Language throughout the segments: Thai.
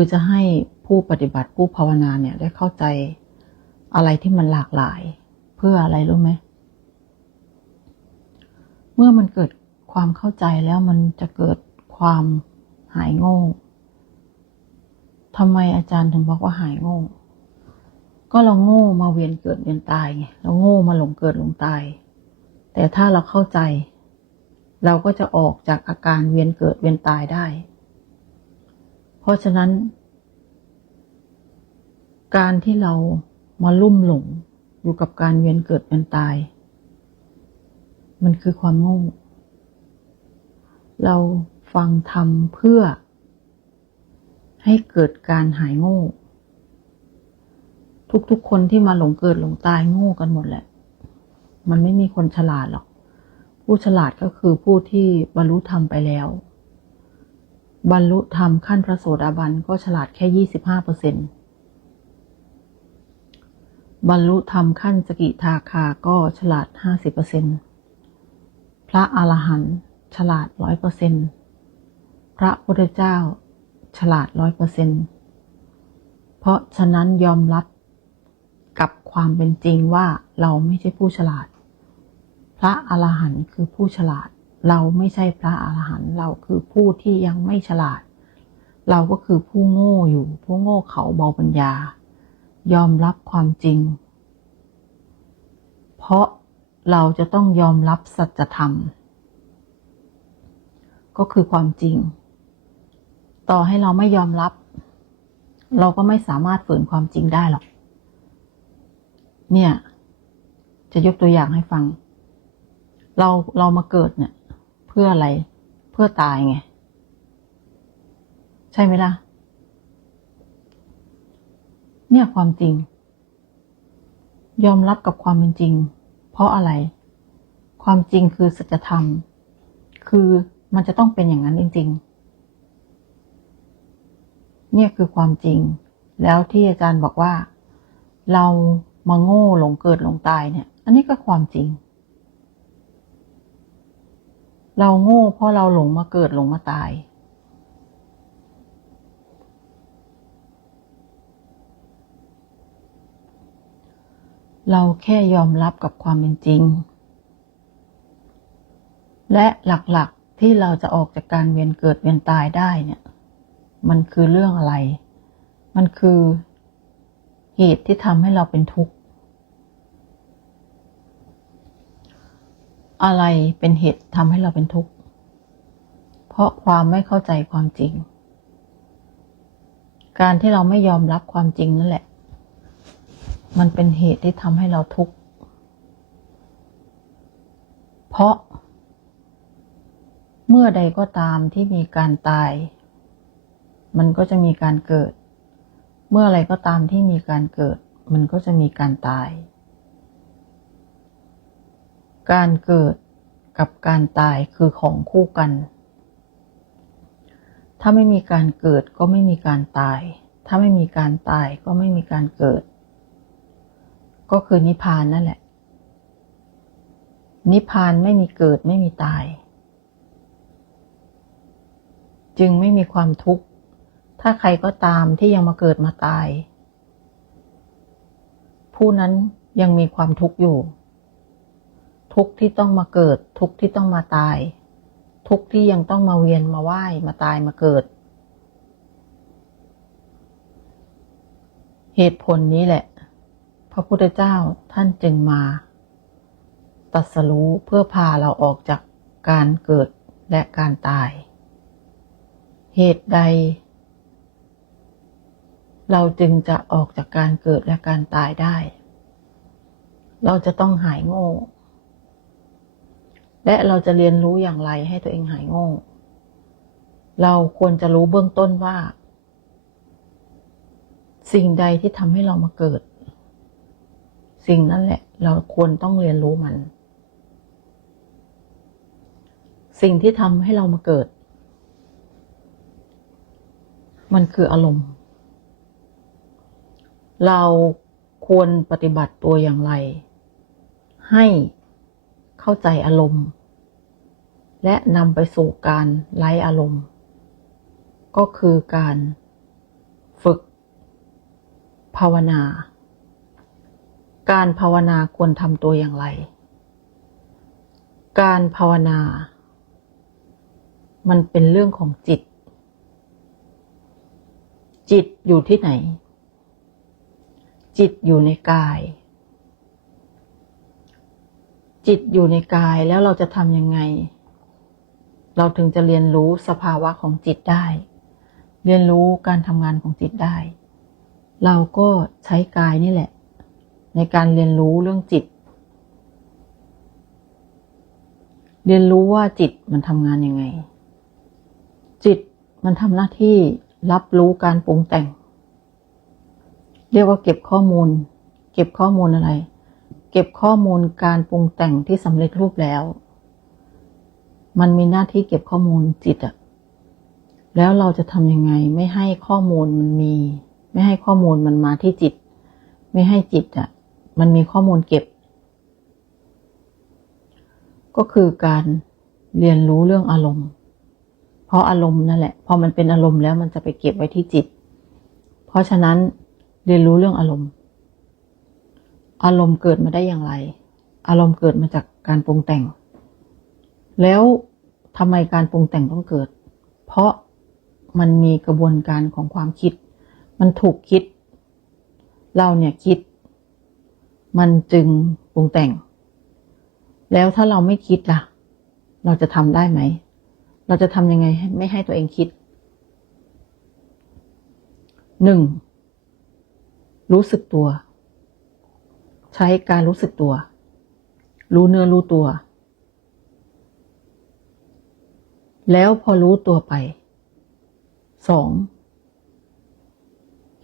คือจะให้ผู้ปฏิบัติผู้ภาวนาเนี่ยได้เข้าใจอะไรที่มันหลากหลาย เพื่ออะไรรู้ไหม เมื่อมันเกิดความเข้าใจแล้วมันจะเกิดความหายโง่ทำไมอาจารย์ถึงบอกว่าหายโง่ ก็เราโง่มาเวียนเกิดเวียนตายไง เราโง่มาหลงเกิดหลงตาย แต่ถ้าเราเข้าใจ เราก็จะออกจากอาการเวียนเกิดเวียนตายได้ ราะฉะนั้น การที่เรามาลุ่มหลงอยู่กับการเวียนเกิดเวียนตาย มันคือความโง่ เราฟังธรรมเพื่อ ให้เกิดการหายโง่ ทุกๆคนที่มาหลงเกิดหลงตายโง่กันหมดแหละ มันไม่มีคนฉลาดหรอก ผู้ฉลาดก็คือผู้ที่บรรลุธรรมไปแล้ว บรรลุธรรมขั้นพระโสดาบันก็ฉลาดแค่ยี่สิบห้าเปอร์เซ็นต์บรรลุธรรมขั้นสกิทาคาก็ฉลาดห้าสิบเปอร์เซ็นต์พระอรหันต์ฉลาดร้อยเปอร์เซ็นต์พระพุทธเจ้าฉลาดร้อยเปอร์เซ็นต์เพราะฉะนั้นยอมรับกับความเป็นจริงว่าเราไม่ใช่ผู้ฉลาด พระอรหันต์คือผู้ฉลาด เราไม่ใช่พระอรหันต์เราคือผู้ที่ยังไม่ฉลาด เราก็คือผู้โง่อยู่ ผู้โง่เขาเบาปัญญา ยอมรับความจริง เพราะเราจะต้องยอมรับสัจธรรม ก็คือความจริง ต่อให้เราไม่ยอมรับ เราก็ไม่สามารถฝืนความจริงได้หรอก เนี่ย จะยกตัวอย่างให้ฟังเราเรามาเกิดเนี่ย พื่ออะไร เพื่อตายไง ใช่ไหมล่ะ เนี่ยความจริง ยอมรับกับความเป็นจริง เพราะอะไร ความจริงคือสัจธรรม คือมันจะต้องเป็นอย่างนั้นจริง ๆ เนี่ยคือความจริง แล้วที่อาจารย์บอกว่า เรามาโง่หลงเกิดหลงตายเนี่ย อันนี้ก็ความจริง เราโง่เพราะเราหลงมาเกิดหลงมาตาย เราแค่ยอมรับกับความเป็นจริง และหลักๆที่เราจะออกจากการเวียนเกิดเวียนตายได้เนี่ย มันคือเรื่องอะไร มันคือเหตุที่ทำให้เราเป็นทุกข์ อะไรเป็นเหตุทำให้เราเป็นทุกข์ เพราะความไม่เข้าใจความจริง การที่เราไม่ยอมรับความจริงนั่นแหละ มันเป็นเหตุที่ทำให้เราทุกข์ เพราะ เมื่อใดก็ตามที่มีการตาย มันก็จะมีการเกิด เมื่ออะไรก็ตามที่มีการเกิด มันก็จะมีการตาย การเกิดกับการตายคือของคู่กัน ถ้าไม่มีการเกิดก็ไม่มีการตาย ถ้าไม่มีการตายก็ไม่มีการเกิด ก็คือนิพพานนั่นแหละ นิพพานไม่มีเกิดไม่มีตาย จึงไม่มีความทุกข์ ถ้าใครก็ตามที่ยังมาเกิดมาตาย ผู้นั้นยังมีความทุกข์อยู่ ทุกที่ต้องมาเกิด ทุกที่ต้องมาตาย ทุกที่ยังต้องมาเวียนมาว่ายมาตายมาเกิด เหตุผลนี้แหละ พระพุทธเจ้าท่านจึงมาตรัสรู้เพื่อพาเราออกจากการเกิดและการตาย เหตุใด เราจึงจะออกจากการเกิดและการตายได้ เราจะต้องหายโง่ และเราจะเรียนรู้อย่างไรให้ตัวเองหายโง่ เราควรจะรู้เบื้องต้นว่า สิ่งใดที่ทำให้เรามาเกิด สิ่งนั้นแหละ เราควรต้องเรียนรู้มัน สิ่งที่ทำให้เรามาเกิด มันคืออารมณ์ เราควรปฏิบัติตัวอย่างไร ให้เข้าใจอารมณ์ และนำไปสู่การไล่อารมณ์ ก็คือการฝึก ภาวนา การภาวนาควรทำตัวอย่างไร การภาวนา มันเป็นเรื่องของจิต จิตอยู่ที่ไหน จิตอยู่ในกายจิตอยู่ในกายแล้วเราจะทำยังไง เราถึงจะเรียนรู้สภาวะของจิตได้ เรียนรู้การทำงานของจิตได้ เราก็ใช้กายนี่แหละ ในการเรียนรู้เรื่องจิต เรียนรู้ว่าจิตมันทำงานยังไง จิตมันทำหน้าที่รับรู้การปรุงแต่ง เรียกว่าเก็บข้อมูล เก็บข้อมูลอะไร เก็บข้อมูลการปรุงแต่งที่สำเร็จรูปแล้ว มันมีหน้าที่เก็บข้อมูลจิตอะแล้วเราจะทำยังไง ไม่ให้ข้อมูลมันมี ไม่ให้ข้อมูลมันมาที่จิต ไม่ให้จิตอะมันมีข้อมูลเก็บ ก็คือการเรียนรู้เรื่องอารมณ์ เพราะอารมณ์นั่นแหละ พอมันเป็นอารมณ์แล้วมันจะไปเก็บไว้ที่จิต เพราะฉะนั้นเรียนรู้เรื่องอารมณ์ อารมณ์เกิดมาได้อย่างไร อารมณ์เกิดมาจากการปรุงแต่ง แล้ว ทำไมการปรุงแต่งต้องเกิด เพราะมันมีกระบวนการของความคิด มันถูกคิด เราเนี่ยคิด มันจึงปรุงแต่ง แล้วถ้าเราไม่คิดล่ะ เราจะทำได้ไหม เราจะทำยังไงให้ไม่ให้ตัวเองคิดหนึ่งรู้สึกตัว ใช้การรู้สึกตัว รู้เนื้อรู้ตัว แล้วพอรู้ตัวไปสอง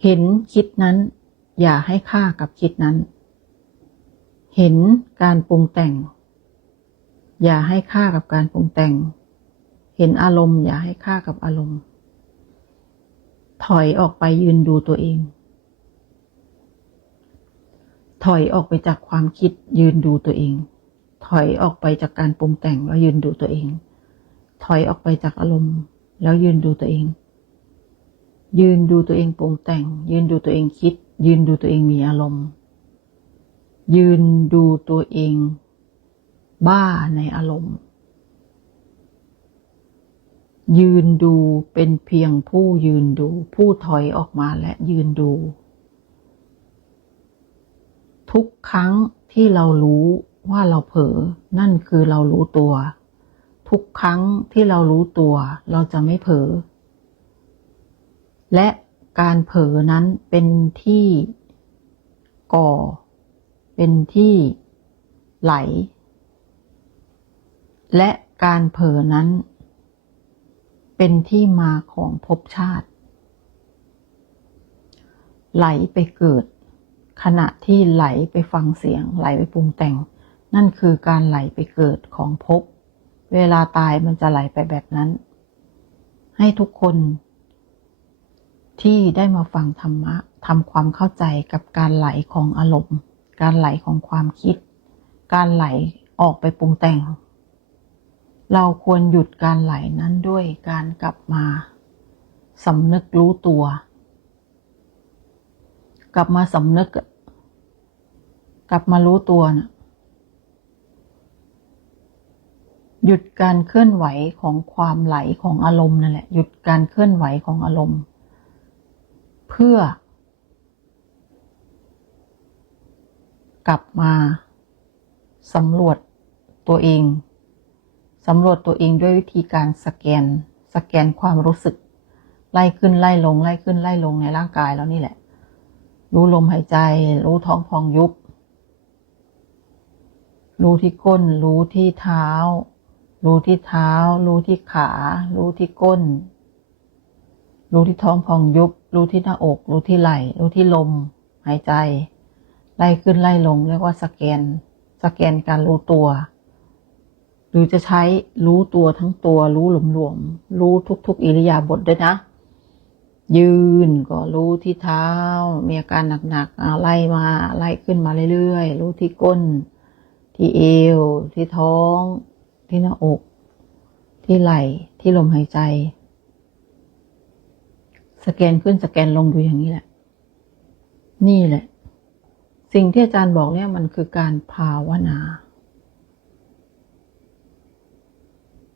เห็นคิดนั้น อย่าให้ค่ากับคิดนั้น เห็นการปรุงแต่ง อย่าให้ค่ากับการปรุงแต่ง เห็นอารมณ์ อย่าให้ค่ากับอารมณ์ ถอยออกไปยืนดูตัวเอง ถอยออกไปจากความคิดยืนดูตัวเอง ถอยออกไปจากการปรุงแต่งแล้วยืนดูตัวเอง ถอยออกไปจากอารมณ์ แล้วยืนดูตัวเอง ยืนดูตัวเองปรุงแต่ง ยืนดูตัวเองคิด ยืนดูตัวเองมีอารมณ์ ยืนดูตัวเอง บ้าในอารมณ์ ยืนดูเป็นเพียงผู้ยืนดู ผู้ถอยออกมาและยืนดู ทุกครั้งที่เรารู้ว่าเราเผลอนั่นคือเรารู้ตัว ทุกครั้งที่เรารู้ตัวเราจะไม่เผลอ และการเผลอนั้นเป็นที่ก่อ เป็นที่ไหล และการเผลอนั้น เป็นที่มาของภพชาติ ไหลไปเกิด ขณะที่ไหลไปฟังเสียง ไหลไปปรุงแต่ง นั่นคือการไหลไปเกิดของภพ เวลาตายมันจะไหลไปแบบนั้น ให้ทุกคนที่ได้มาฟังธรรมะทำความเข้าใจกับการไหลของอารมณ์ การไหลของความคิด การไหลออกไปปรุงแต่ง เราควรหยุดการไหลนั้นด้วยการกลับมาสำนึกรู้ตัว กลับมาสำนึก กลับมารู้ตัวนะ หยุดการเคลื่อนไหวของความไหลของอารมณ์นั่นแหละ หยุดการเคลื่อนไหวของอารมณ์ เพื่อ กลับมาสำรวจตัวเองสำรวจตัวเองด้วยวิธีการสแกน สแกนความรู้สึก ไล่ขึ้นไล่ลง ไล่ขึ้นไล่ลงในร่างกายแล้วนี่แหละ รู้ลมหายใจ รู้ท้องพองยุบ รู้ที่ก้น รู้ที่เท้า รู้ที่เท้า รู้ที่ขา รู้ที่ก้น รู้ที่ท้องพองยุบ รู้ที่หน้าอก รู้ที่ไหล่ รู้ที่ลม หายใจ ไล่ขึ้นไล่ลง เรียกว่าสแกน สแกนการรู้ตัว หรือจะใช้รู้ตัวทั้งตัว รู้หลวมๆ รู้ทุก ๆ อิริยาบถด้วยนะ ยืนก็รู้ที่เท้า มีอาการหนักๆไล่มา ไล่ขึ้นมาเรื่อยๆ รู้ที่ก้น ที่เอว ที่ท้อง ที่หน้าอก ที่ไหล่ ที่ลมหายใจ สแกนขึ้นสแกนลงดูอย่างนี้แหละ นี่แหละ สิ่งที่อาจารย์บอกเนี่ยมันคือการภาวนา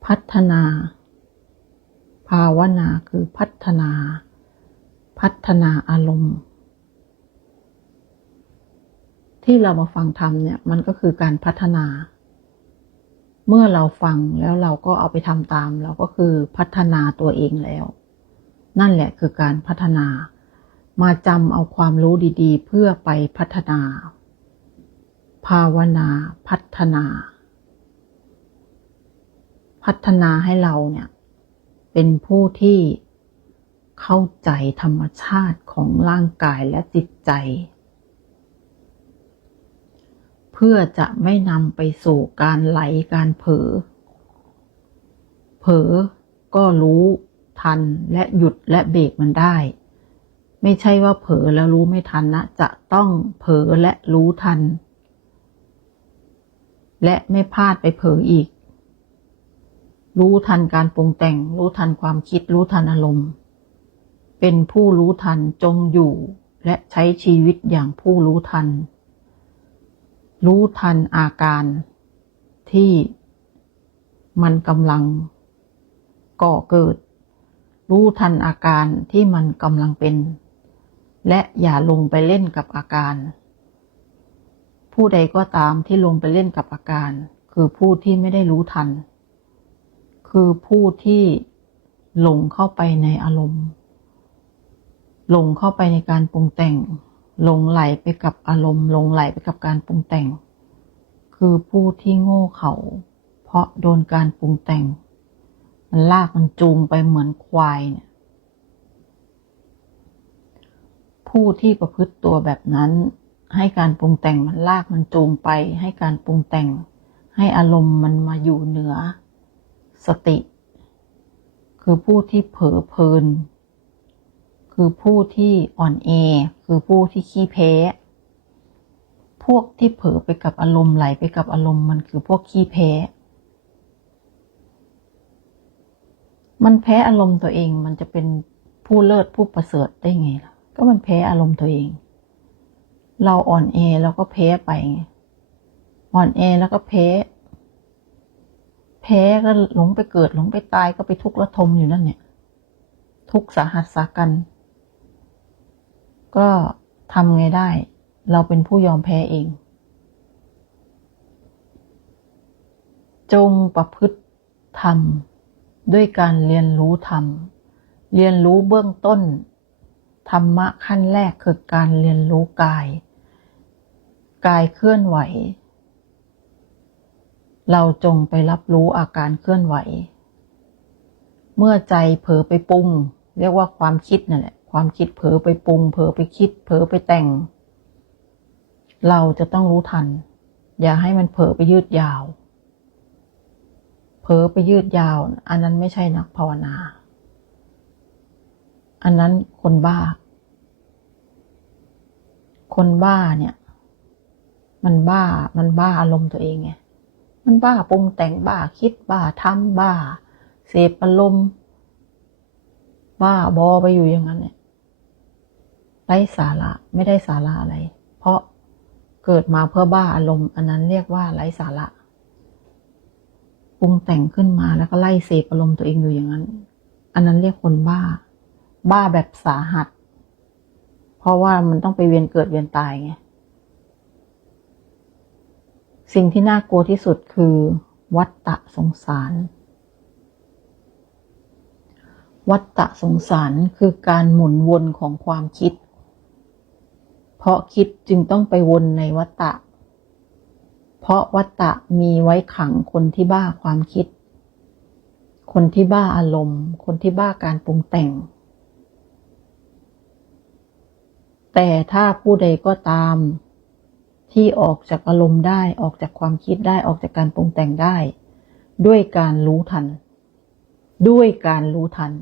พัฒนา ภาวนาคือพัฒนา พัฒนาอารมณ์ที่เรามาฟังธรรมเนี่ยมันก็คือการพัฒนา เมื่อเราฟังแล้วเราก็เอาไปทำตาม เราก็คือพัฒนาตัวเองแล้ว นั่นแหละคือการพัฒนา มาจำเอาความรู้ดีๆ เพื่อไปพัฒนา ภาวนาพัฒนา พัฒนาให้เราเนี่ยเป็นผู้ที่เข้าใจธรรมชาติของร่างกายและจิตใจ พื่อจะไม่นำไปสู่การไหลการเผลอ เผลอก็รู้ทันและหยุดและเบรกมันได้ ไม่ใช่ว่าเผลอแล้วรู้ไม่ทันนะ จะต้องเผลอและรู้ทัน และไม่พลาดไปเผลออีก รู้ทันการปรุงแต่ง รู้ทันความคิด รู้ทันอารมณ์ เป็นผู้รู้ทันจงอยู่ และใช้ชีวิตอย่างผู้รู้ทัน รู้ทันอาการที่มันกำลังก่อเกิด รู้ทันอาการที่มันกำลังเป็น และอย่าลงไปเล่นกับอาการ ผู้ใดก็ตามที่ลงไปเล่นกับอาการ คือผู้ที่ไม่ได้รู้ทัน คือผู้ที่หลงเข้าไปในอารมณ์ หลงเข้าไปในการปรุงแต่ง หลงไหลไปกับอารมณ์หลงไหลไปกับการปรุงแต่ง คือผู้ที่โง่เขา เพราะโดนการปรุงแต่ง มันลากมันจูงไปเหมือนควายเนี่ย ผู้ที่ประพฤติตัวแบบนั้น ให้การปรุงแต่งมันลากมันจูงไป ให้การปรุงแต่ง ให้อารมณ์มันมาอยู่เหนือ สติ คือผู้ที่เผลอเพลิน คือผู้ที่อ่อนแอคือผู้ที่ขี้แพ้ พวกที่เผลอไปกับอารมณ์ไหลไปกับอารมณ์มันคือพวกขี้แพ้ มันแพ้อารมณ์ตัวเองมันจะเป็นผู้เลิศผู้ประเสริฐได้ไงล่ะ ก็มันแพ้อารมณ์ตัวเอง เราอ่อนแอเราก็แพ้ไปไงอ่อนแอแล้วก็แพ้ แพ้ก็หลงไปเกิดหลงไปตายก็ไปทุกข์ระทมอยู่นั่นเนี่ย ทุกข์สาหัสสากัน ก็ทำไงได้ เราเป็นผู้ยอมแพ้เอง จงประพฤติธรรม ด้วยการเรียนรู้ธรรม เรียนรู้เบื้องต้น ธรรมะขั้นแรกคือการเรียนรู้กาย กายเคลื่อนไหว เราจงไปรับรู้อาการเคลื่อนไหว เมื่อใจเผลอไปปรุง เรียกว่าความคิดนั่นแหละ ความคิดเผลอไปปรุงเผลอไปคิดเผลอไปแต่ง เราจะต้องรู้ทัน อย่าให้มันเผลอไปยืดยาว เผลอไปยืดยาว อันนั้นไม่ใช่นักภาวนา อันนั้นคนบ้า คนบ้าเนี่ย มันบ้ามันบ้าอารมณ์ตัวเองไงมันบ้าปรุงแต่งบ้าคิดบ้าทำบ้า เสพอารมณ์บ้าบอไปอยู่อย่างนั้นเนี่ย ไร้สาระไม่ได้สาระอะไร เพราะเกิดมาเพื่อบ้าอารมณ์ อันนั้นเรียกว่าไร้สาระปรุงแต่งขึ้นมาแล้วก็ไล่เสพอารมณ์ตัวเองอยู่อย่างนั้น อันนั้นเรียกคนบ้า บ้าแบบสาหัส เพราะว่ามันต้องไปเวียนเกิดเวียนตายไงสิ่งที่น่ากลัวที่สุดคือ วัฏฏะสงสาร วัฏฏะสงสารคือการหมุนวนของความคิด เพราะคิดจึงต้องไปวนในวัฏฏะเพราะวัฏฏะมีไว้ขังคนที่บ้าความคิด คนที่บ้าอารมณ์ คนที่บ้าการปรุงแต่ง แต่ถ้าผู้ใดก็ตาม ที่ออกจากอารมณ์ได้ ออกจากความคิดได้ ออกจากการปรุงแต่งได้ ด้วยการรู้ทัน ด้วยการรู้ทัน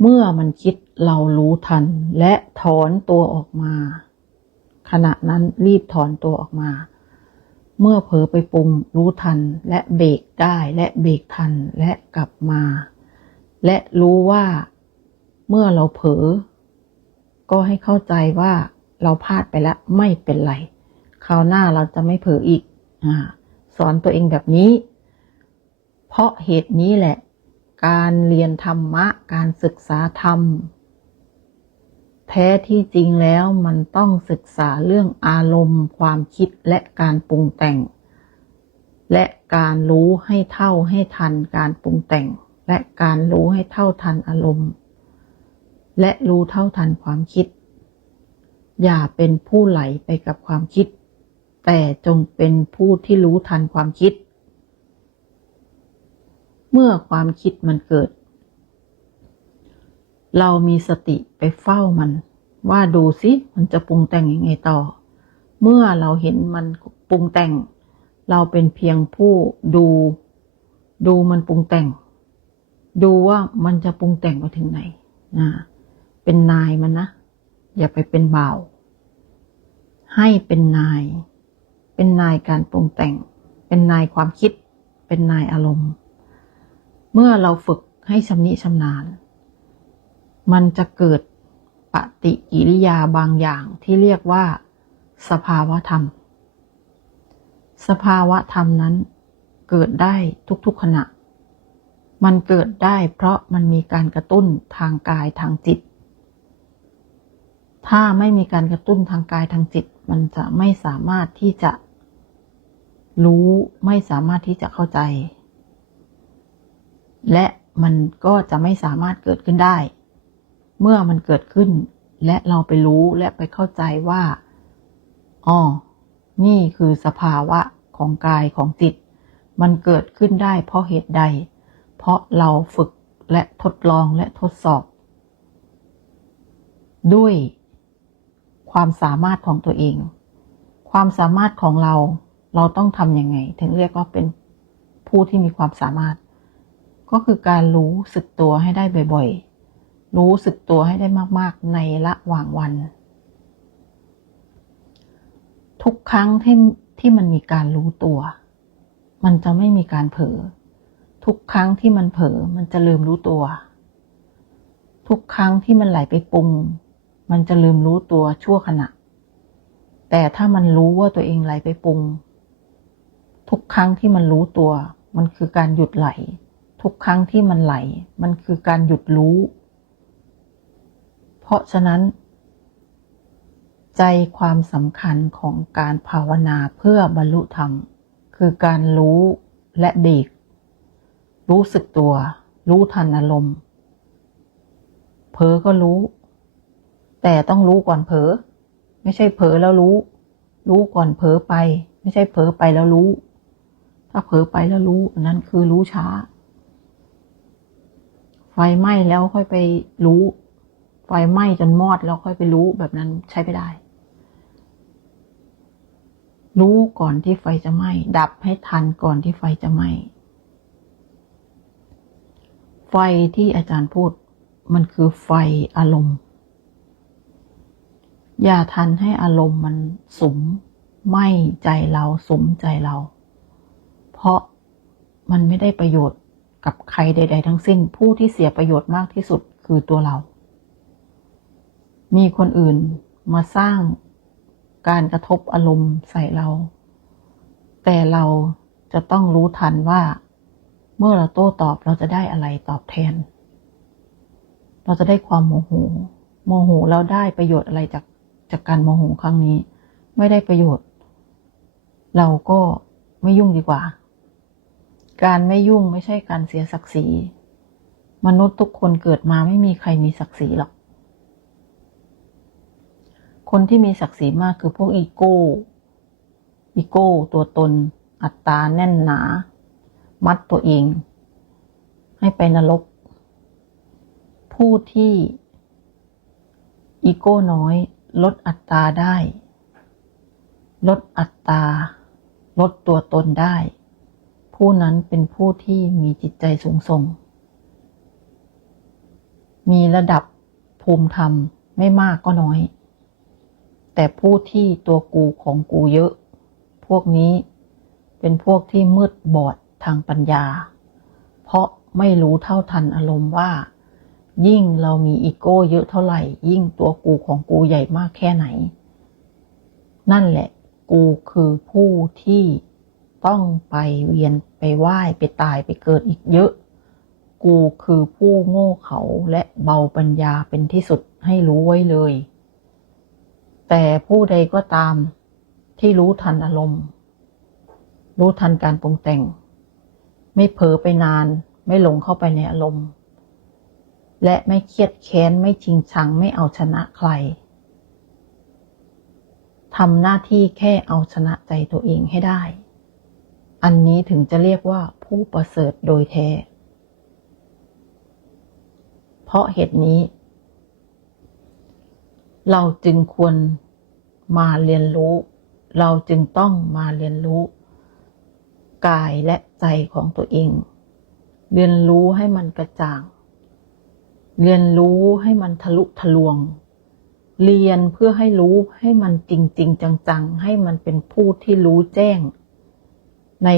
เมื่อมันคิด เรารู้ทันและถอนตัวออกมา ขณะนั้นรีบถอนตัวออกมา เมื่อเผลอไปปรุงรู้ทันและเบรกได้และเบรกทันและกลับมา และรู้ว่าเมื่อเราเผลอก็ให้เข้าใจว่าเราพลาดไปแล้วไม่เป็นไรคราวหน้าเราจะไม่เผลออีกอสอนตัวเองแบบนี้ เพราะเหตุนี้แหละ การเรียนธรรมะ การศึกษาธรรม แท้ที่จริงแล้วมันต้องศึกษาเรื่องอารมณ์ ความคิดและการปรุงแต่ง และการรู้ให้เท่าให้ทันการปรุงแต่ง และการรู้ให้เท่าทันอารมณ์ และรู้เท่าทันความคิด อย่าเป็นผู้ไหลไปกับความคิด แต่จงเป็นผู้ที่รู้ทันความคิด เมื่อความคิดมันเกิด เรามีสติไปเฝ้ามัน ว่าดูสิมันจะปรุงแต่งยังไงต่อ เมื่อเราเห็นมันปรุงแต่ง เราเป็นเพียงผู้ดู ดูมันปรุงแต่ง ดูว่ามันจะปรุงแต่งไปถึงไหนนะเป็นนายมันนะ อย่าไปเป็นเบาให้เป็นนาย เป็นนายการปรุงแต่ง เป็นนายความคิด เป็นนายอารมณ์ เมื่อเราฝึกให้ชำนิชำนาญ มันจะเกิดปฏิกิริยาบางอย่างที่เรียกว่า สภาวะธรรม สภาวะธรรมนั้นเกิดได้ทุกๆขณะ มันเกิดได้เพราะมันมีการกระตุ้นทางกายทางจิต ถ้าไม่มีการกระตุ้นทางกายทางจิต มันจะไม่สามารถที่จะ รู้ไม่สามารถที่จะเข้าใจ และมันก็จะไม่สามารถเกิดขึ้นได้ เมื่อมันเกิดขึ้น และเราไปรู้และไปเข้าใจว่าอ๋อนี่คือสภาวะของกายของจิต มันเกิดขึ้นได้เพราะเหตุใด เพราะเราฝึกและทดลองและทดสอบ ด้วยความสามารถของตัวเอง ความสามารถของเราเราต้องทำยังไง ถึงเรียกว่าเป็นผู้ที่มีความสามารถ ก็คือการรู้สึกตัวให้ได้บ่อยๆ รู้สึกตัวให้ได้มากๆในระหว่างวัน ทุกครั้งที่ที่มันมีการรู้ตัว มันจะไม่มีการเผลอทุกครั้งที่มันเผลอมันจะลืมรู้ตัว ทุกครั้งที่มันไหลไปปรุง มันจะลืมรู้ตัวชั่วขณะ แต่ถ้ามันรู้ว่าตัวเองไหลไปปรุง ทุกครั้งที่มันรู้ตัว มันคือการหยุดไหล ทุกครั้งที่มันไหล มันคือการหยุดรู้ ราะฉะนั้น ใจความสำคัญของการภาวนาเพื่อบรรลุธรรม คือการรู้และเบรกรู้สึกตัว รู้ทันอารมณ์เผลอก็รู้ แต่ต้องรู้ก่อนเผลอไม่ใช่เผลอแล้วรู้ รู้ก่อนเผลอไป ไม่ใช่เผลอไปแล้วรู้ ถ้าเผลอไปแล้วรู้นนั้นคือรู้ช้า ไฟไหม้แล้วค่อยไปรู้ ไฟไหม้จนมอดแล้วค่อยไปรู้แบบนั้นใช้ไม่ได้ รู้ก่อนที่ไฟจะไหม้ดับให้ทันก่อนที่ไฟจะไหม้ไฟที่อาจารย์พูดมันคือไฟอารมณ์ อย่าทันให้อารมณ์มันสมไหม้ใจเราสมใจเรา เพราะมันไม่ได้ประโยชน์กับใครใด ๆ ทั้งสิ้นผู้ที่เสียประโยชน์มากที่สุดคือตัวเรา มีคนอื่นมาสร้างการกระทบอารมณ์ใส่เรา แต่เราจะต้องรู้ทันว่า เมื่อเราโต้ตอบเราจะได้อะไรตอบแทน เราจะได้ความโมโห โมโหแล้วได้ประโยชน์อะไรจากจากการโมโหครั้งนี้ ไม่ได้ประโยชน์ เราก็ไม่ยุ่งดีกว่า การไม่ยุ่งไม่ใช่การเสียศักดิ์ศรี มนุษย์ทุกคนเกิดมาไม่มีใครมีศักดิ์ศรีหรอก คนที่มีศักดิ์ศรีมากคือพวกอีโก้ อีโก้ ตัวตน อัตตาแน่นหนา มัดตัวเอง ให้ไปนรก ผู้ที่อีโก้น้อย ลดอัตตาได้ ลดอัตตา ลดตัวตนได้ ผู้นั้นเป็นผู้ที่มีจิตใจสูงส่ง มีระดับภูมิธรรมไม่มากก็น้อย แต่ผู้ที่ตัวกูของกูเยอะ พวกนี้เป็นพวกที่มืดบอดทางปัญญา เพราะไม่รู้เท่าทันอารมณ์ว่า ยิ่งเรามีอีโก้เยอะเท่าไหร่ ยิ่งตัวกูของกูใหญ่มากแค่ไหน นั่นแหละ กูคือผู้ที่ต้องไปเวียนไปไหว้ไปตายไปเกิดอีกเยอะ กูคือผู้โง่เขาและเบาปัญญาเป็นที่สุดให้รู้ไว้เลย แต่ผู้ใดก็ตามที่รู้ทันอารมณ์ รู้ทันการปรุงแต่ง ไม่เผลอไปนาน ไม่หลงเข้าไปในอารมณ์ และไม่เครียดแค้น ไม่ชิงชัง ไม่เอาชนะใครทำหน้าที่แค่เอาชนะใจตัวเองให้ได้ อันนี้ถึงจะเรียกว่าผู้ประเสริฐโดยแท้ เพราะเหตุนี้ เราจึงควรมาเรียนรู้ เราจึงต้องมาเรียนรู้ กายและใจของตัวเอง เรียนรู้ให้มันกระจ่าง เรียนรู้ให้มันทะลุทะลวง เรียนเพื่อให้รู้ให้มันจริงๆจังๆ ให้มันเป็นผู้ที่รู้แจ้ง ใน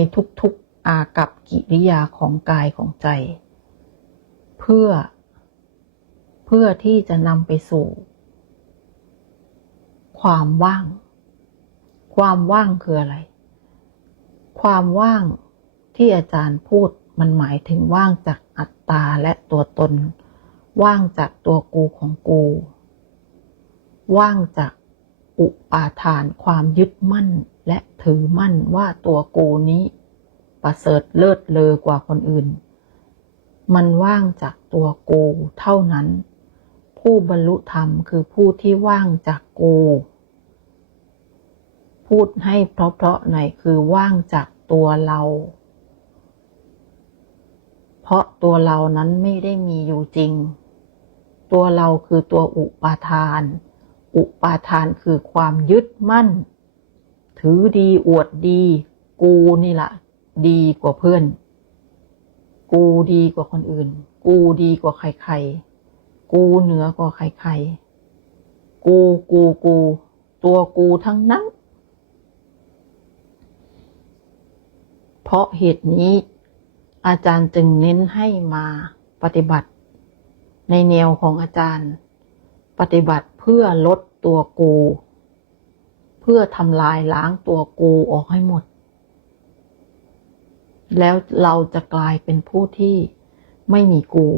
ทุกๆอากับกิริยาของกายของใจ เพื่อ เพื่อที่จะนำไปสู่ ความว่าง ความว่างคืออะไร ความว่างที่อาจารย์พูดมันหมายถึงว่างจากอัตตาและตัวตน ว่างจากตัวกูของกู ว่างจากอุปาทานความยึดมั่นและถือมั่นว่าตัวกูนี้ประเสริฐเลิศเลอกว่าคนอื่น มันว่างจากตัวกูเท่านั้น ผู้บรรลุธรรมคือผู้ที่ว่างจากกู พูดให้เพราะๆหน่อยคือว่างจากตัวเรา เพราะตัวเรานั้นไม่ได้มีอยู่จริง ตัวเราคือตัวอุปาทาน อุปาทานคือความยึดมั่น ถือดีอวดดี กูนี่แหละดีกว่าเพื่อน กูดีกว่าคนอื่น กูดีกว่าใครๆ กูเหนือกว่าใครๆ กูกูกู ตัวกูทั้งนั้น เพราะเหตุนี้ อาจารย์จึงเน้นให้มาปฏิบัติ ในแนวของอาจารย์ ปฏิบัติเพื่อลดตัวกู เพื่อทำลายล้างตัวกูออกให้หมด แล้วเราจะกลายเป็นผู้ที่ไม่มีกู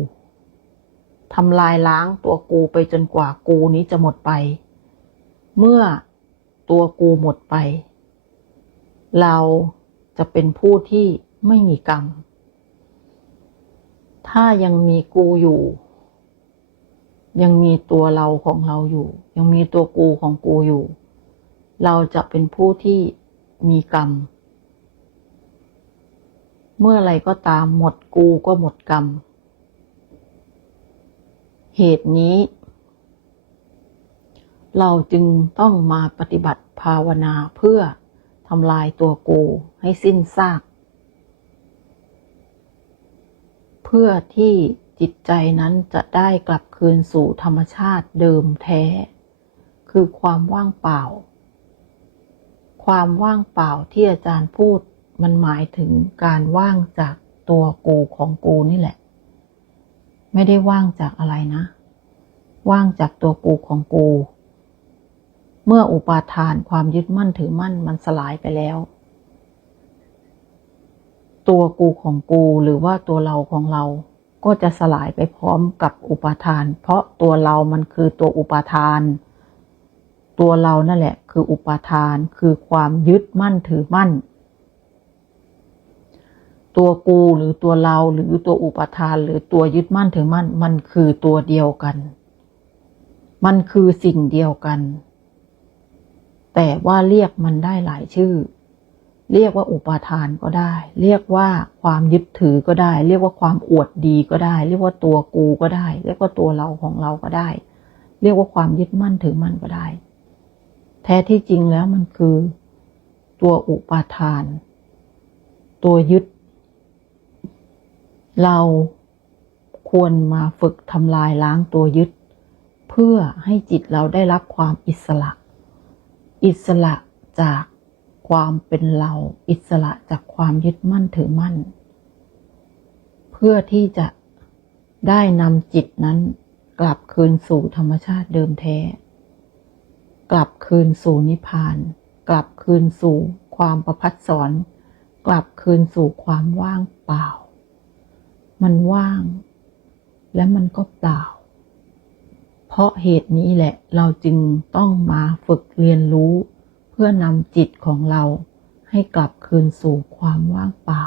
ทำลายล้างตัวกูไปจนกว่ากูนี้จะหมดไป เมื่อตัวกูหมดไป เรา จะเป็นผู้ที่ไม่มีกรรม ถ้ายังมีกูอยู่ ยังมีตัวเราของเราอยู่ ยังมีตัวกูของกูอยู่ เราจะเป็นผู้ที่มีกรรม เมื่อไรก็ตามหมดกูก็หมดกรรม เหตุนี้ เราจึงต้องมาปฏิบัติภาวนาเพื่อ ทำลายตัวกูให้สิ้นซาก เพื่อที่จิตใจนั้นจะได้กลับคืนสู่ธรรมชาติเดิมแท้ คือความว่างเปล่า ความว่างเปล่าที่อาจารย์พูดมันหมายถึงการว่างจากตัวกูของกูนี่แหละ ไม่ได้ว่างจากอะไรนะ ว่างจากตัวกูของกู เมื่ออุปาทานความยึดมั่นถือมั่นมันสลายไปแล้ว ตัวกูของกูหรือว่าตัวเราของเรา ก็จะสลายไปพร้อมกับอุปาทาน เพราะตัวเรามันคือตัวอุปาทาน ตัวเรานั่นแหละ คืออุปาทานคือความยึดมั่นถือมั่น ตัวกูหรือตัวเราหรือตัวอุปาทาน หรือตัวยึดมั่นถือมั่น มันคือตัวเดียวกัน มันคือสิ่งเดียวกัน แต่ว่าเรียกมันได้หลายชื่อ เรียกว่าอุปาทานก็ได้ เรียกว่าความยึดถือก็ได้ เรียกว่าความอวดดีก็ได้ เรียกว่าตัวกูก็ได้ เรียกว่าตัวเราของเราก็ได้ เรียกว่าความยึดมั่นถือมั่นก็ได้ แท้ที่จริงแล้วมันคือ ตัวอุปาทาน ตัวยึด เราควรมาฝึกทำลายล้างตัวยึด เพื่อให้จิตเราได้รับความอิสระ อิสระจากความเป็นเรา อิสระจากความยึดมั่นถือมั่น เพื่อที่จะได้นำจิตนั้น กลับคืนสู่ธรรมชาติเดิมแท้ กลับคืนสู่นิพพาน กลับคืนสู่ความประพัดสอนกลับคืนสู่ความว่างเปล่า มันว่าง และมันก็เปล่า เพราะเหตุนี้แหละเราจึงต้องมาฝึกเรียนรู้ เพื่อนำจิตของเราให้กลับคืนสู่ความว่างเปล่า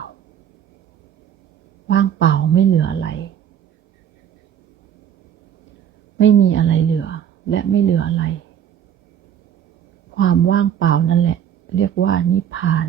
ว่างเปล่าไม่เหลืออะไร ไม่มีอะไรเหลือและไม่เหลืออะไร ความว่างเปล่านั่นแหละ เรียกว่านิพพาน